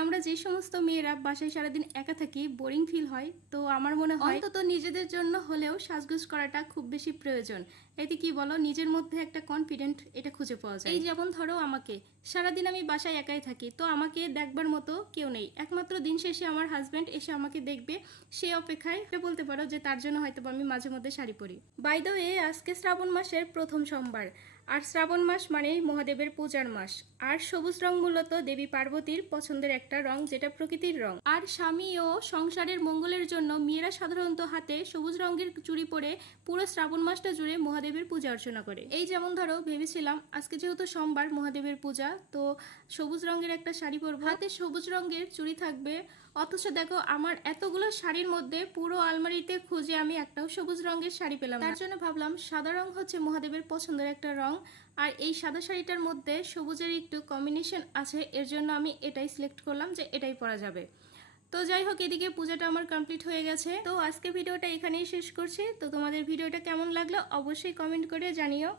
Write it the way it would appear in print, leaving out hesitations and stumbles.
আমরা যে সমস্ত মেয়েরা বাসায় সারাদিন একা থাকি, বোরিং ফিল হয়, তো আমার মনে হয় অন্তত নিজেদের জন্য হলেও সাজগোজ করাটা খুব বেশি প্রয়োজন। এতে কি বলো, নিজের মধ্যে একটা কনফিডেন্ট এটা খুঁজে পাওয়া যায়। এই যেমন ধরো আমাকে, সারাদিন আমি বাসায় একাই থাকি, তো আমাকে দেখবার মতো কেউ নেই। একমাত্র দিন শেষে আমার হাজব্যান্ড এসে আমাকে দেখবে, সেই অপেক্ষায় বলতে পারো যে তার জন্য হয়তো আমি মাঝে মধ্যে শাড়ি পরি। বাই দ্য ওয়ে, আজকে শ্রাবণ মাসের প্রথম সোমবার, আর শ্রাবণ মাস মানেই মহাদেবের পূজার মাস। আর সবুজ রং মূলত দেবী পার্বতীর পছন্দের একটা রং, যেটা প্রকৃতির রং। আর স্বামী ও সংসারের মঙ্গলের জন্য মেয়েরা সাধারণত হাতে সবুজ রঙের চুড়ি পরে পুরো শ্রাবণ মাসটা জুড়ে মহাদেবের পূজা অর্চনা করে। এই যেমন ধরো ভেবেছিলাম আজকে যেহেতু সোমবার মহাদেবের পূজা, তো সবুজ রঙের একটা শাড়ি পরবো, হাতে সবুজ রঙের চুড়ি থাকবে। অথচ দেখো আমার এতগুলো শাড়ির মধ্যে পুরো আলমারিতে খুঁজে আমি একটাও সবুজ রঙের শাড়ি পেলাম। তার জন্য ভাবলাম সাদা রং হচ্ছে মহাদেবের পছন্দের একটা রং, আর এই সাদা শাড়িটার মধ্যে সবুজের একটু কম্বিনেশন আছে, এর জন্য আমি এটাই সিলেক্ট করলাম যে এটাই পরা যাবে। তো যাই হোক, এদিকে পূজাটা আমার কমপ্লিট হয়ে গেছে। তো আজকে ভিডিওটা এখানেই শেষ করছি। তো তোমাদের ভিডিওটা কেমন লাগলো অবশ্যই কমেন্ট করে জানিও।